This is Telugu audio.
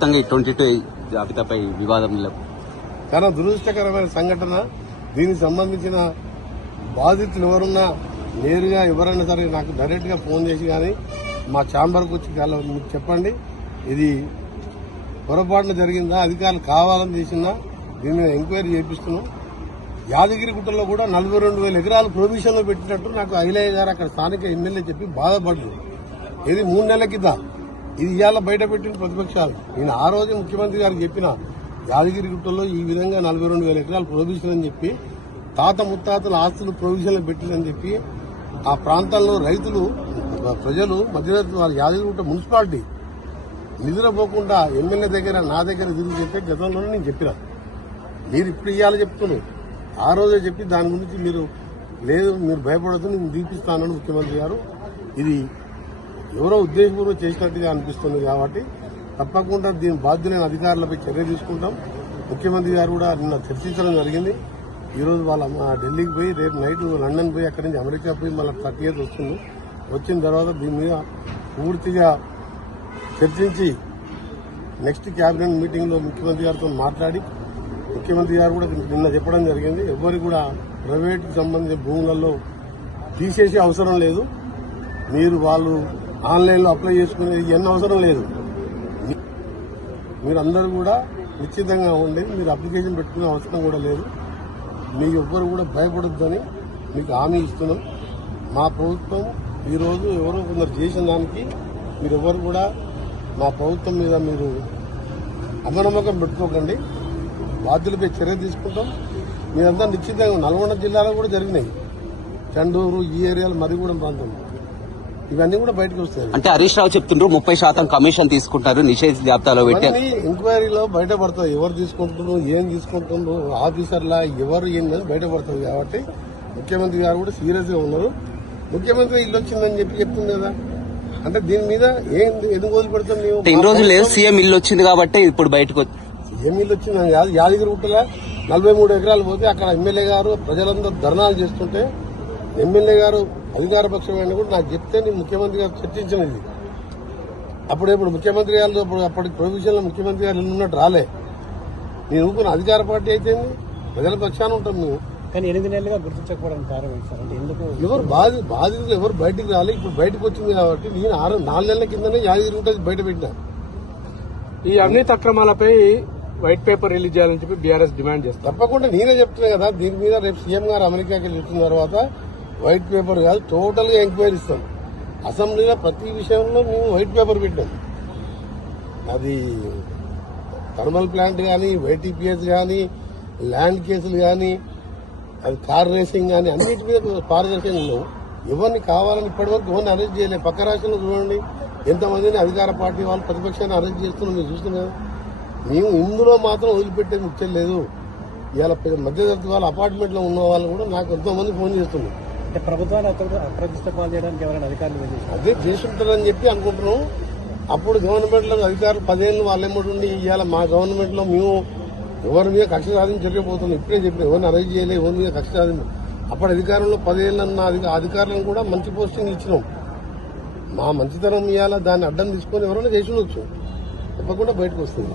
22 జాబితాపై వివాదం చాలా దురదృష్టకరమైన సంఘటన. దీనికి సంబంధించిన బాధితులు ఎవరున్నా నేరుగా ఎవరైనా సరే నాకు డైరెక్ట్ గా ఫోన్ చేసి కానీ మా ఛాంబర్కి వచ్చి మీకు చెప్పండి, ఇది పొరపాటున జరిగిందా, అధికారులు కావాలని చేసిందా, దీని మీద ఎంక్వైరీ చేపిస్తున్నాం. యాదగిరిగుట్టలో కూడా 42,000 ఎకరాలు ప్రొవిజన్ లో పెట్టినట్టు నాకు ఐలయ్య గారు అక్కడ స్థానిక ఎమ్మెల్యే చెప్పి బాధపడ్డారు. ఇది 3 నెలల కింద, ఇది ఇవాళ బయట పెట్టిన ప్రతిపక్షాలు. నేను ఆ రోజు ముఖ్యమంత్రి గారికి చెప్పిన, యాదగిరిగుట్టలో ఈ విధంగా 42,000 ఎకరాలు ప్రొవిజన్ అని చెప్పి తాత ముత్తాతల ఆస్తులు ప్రొవిజన్లు పెట్టిందని చెప్పి ఆ ప్రాంతాల్లో రైతులు ప్రజలు మధ్యవర్తి వారు యాదగిరిగుట్ట మున్సిపాలిటీ నిద్రపోకుండా ఎమ్మెల్యే దగ్గర నా దగ్గర తిరిగి చెప్పే గతంలోనే నేను చెప్పిన. మీరు ఇప్పుడు ఇవ్వాలి చెప్తున్నాను, ఆ రోజే చెప్పి దాని గురించి మీరు లేదు, మీరు భయపడద్దు, నేను దీపిస్తానని ముఖ్యమంత్రి గారు. ఇది ఎవరో ఉద్దేశపూర్వకం చేసినట్టుగా అనిపిస్తుంది కాబట్టి తప్పకుండా దీని బాధ్యులైన అధికారులపై చర్య తీసుకుంటాం. ముఖ్యమంత్రి గారు కూడా నిన్న చర్చించడం జరిగింది. ఈ రోజు వాళ్ళ ఢిల్లీకి పోయి రేపు నైట్ లండన్ పోయి అక్కడి నుంచి అమెరికా పోయి మళ్ళీ 30th వస్తుంది. వచ్చిన తర్వాత దీని మీద పూర్తిగా చర్చించి నెక్స్ట్ కేబినెట్ మీటింగ్ లో ముఖ్యమంత్రి గారితో మాట్లాడి, ముఖ్యమంత్రి గారు కూడా నిన్న చెప్పడం జరిగింది, ఎవరికి కూడా ప్రైవేట్కి సంబంధించిన భూములలో తీసేసే అవసరం లేదు, మీరు వాళ్ళు ఆన్లైన్లో అప్లై చేసుకునేది ఎన్ని అవసరం లేదు, మీరందరూ కూడా నిశ్చితంగా ఉండేది, మీరు అప్లికేషన్ పెట్టుకునే అవసరం కూడా లేదు, మీకు ఎవ్వరు కూడా భయపడొద్దని మీకు హామీ ఇస్తున్నాం. మా ప్రభుత్వం ఈరోజు ఎవరో కొందరు చేసిన దానికి మీరెవ్వరు కూడా మా ప్రభుత్వం మీద మీరు అపనమ్మకం పెట్టుకోకండి. బాధ్యులపై చర్య తీసుకుంటాం. మీరంతా నిశ్చితంగా నల్గొండ జిల్లాలో కూడా జరిగినాయి, చండూరు ఈ ఏరియాలో మరిగూడెం ప్రాంతం, ఇవన్నీ కూడా బయటకు వస్తాయి. అంటే హరీష్ రావు చెప్తుండ్రు 30% కమిషన్ తీసుకుంటారు నిషేధ జాబితాలో పెట్టి. ఎంక్వైరీలో బయటపడతాయి, ఎవరు తీసుకుంటున్నారు, ఏం తీసుకుంటున్నారు, ఆఫీసర్లా ఎవరు ఏందని బయటపడుతుంది. కాబట్టి ముఖ్యమంత్రి గారు కూడా సీరియస్ గా ఉన్నారు. ముఖ్యమంత్రి ఇల్లు వచ్చిందని చెప్తుంది కదా, అంటే దీని మీద ఏం ఎందుకు వదిలిపెడతాం మేము? ఇన్ని రోజులు లేదు, సీఎం ఇల్లు వచ్చింది కాబట్టి ఇప్పుడు బయటకు సీఎం ఇల్లు వచ్చిందని కాదు. యాదగిరిగుట్టలో 43 ఎకరాలు పోతే అక్కడ ఎమ్మెల్యే గారు ప్రజలందరూ ధర్నాలు చేస్తుంటే ఎమ్మెల్యే గారు అధికార పక్షమైన కూడా నాకు చెప్తే నేను ముఖ్యమంత్రి గారు చర్చించినది. ఇప్పుడు ముఖ్యమంత్రి గారు అప్పటి ప్రొవిజన్ లో ముఖ్యమంత్రి గారు ఉన్నట్టు రాలే. నేను ఊరుకున్న అధికార పార్టీ అయితే ప్రజల పక్షాన ఉంటాం మేము. కానీ 8 నెలలుగా గుర్తించకపోవడానికి కారణం సార్, అంటే ఎందుకు ఎవరు బాధితులు ఎవరు బయటికి రాలే, ఇప్పుడు బయటకు వచ్చింది కాబట్టి నేను 4 నెలల కిందనే యాదగిరిగుట్ట బయట పెట్టినా. ఈ అవినీతి అక్రమాలపై వైట్ పేపర్ రిలీజ్ చేయాలని చెప్పి బీఆర్ఎస్ డిమాండ్ చేస్తారు. తప్పకుండా నేనే చెప్తున్నా కదా, దీని మీద రేపు సీఎం గారు అమెరికాకి వెళ్ళి వచ్చిన తర్వాత వైట్ పేపర్ కాదు, టోటల్ గా ఎంక్వైరీ ఇస్తాం. అసెంబ్లీలో ప్రతి విషయంలో మేము వైట్ పేపర్ పెట్టాం. అది థర్మల్ ప్లాంట్ కానీ, వైటీపీఎస్ కానీ, ల్యాండ్ కేసులు కానీ, అది కార్ రేసింగ్ కానీ, అన్నిటి మీద పారదర్శకంగా ఉన్నాం. ఎవరిని కావాలని ఇప్పటివరకు ఎవరిని అరెస్ట్ చేయలేదు. పక్క రాష్ట్రంలో చూడండి ఎంతమందిని అధికార పార్టీ వాళ్ళు ప్రతిపక్షాన్ని అరెస్ట్ చేస్తున్నాం, మీరు చూస్తున్నారు. మేము ఇందులో మాత్రం వదిలిపెట్టేది ముఖ్యం లేదు. ఇవాళ మధ్యతరగతి వాళ్ళ అపార్ట్మెంట్ లో ఉన్న వాళ్ళు కూడా నాకు ఎంతో మంది ఫోన్ చేస్తున్నారు. ప్రభుత్వాన్ని అప్రతిష్ట పాలు చేయడానికి ఎవరైనా అధికారులు అదే చేస్తుంటారని చెప్పి అనుకుంటున్నాం. అప్పుడు గవర్నమెంట్ లో అధికారులు 10 ఏళ్ళు వాళ్ళెమ్మడి ఉండి, ఇవాళ మా గవర్నమెంట్ లో మేము ఎవరి మీద కక్ష సాధించి జరిగిపోతున్నాం. ఇప్పుడే చెప్పిన ఎవరిని అరెస్ట్ చేయలేదు, ఎవరి మీద కక్ష సాధించి. అప్పుడు అధికారంలో 10 ఏళ్ళన్న అధికారులను కూడా మంచి పోస్టింగ్ ఇచ్చినాం. మా మంచితనం ఇవాళ దాన్ని అడ్డం తీసుకొని ఎవరైనా చేసి ఉండొచ్చు, తప్పకుండా బయటకు వస్తుంది.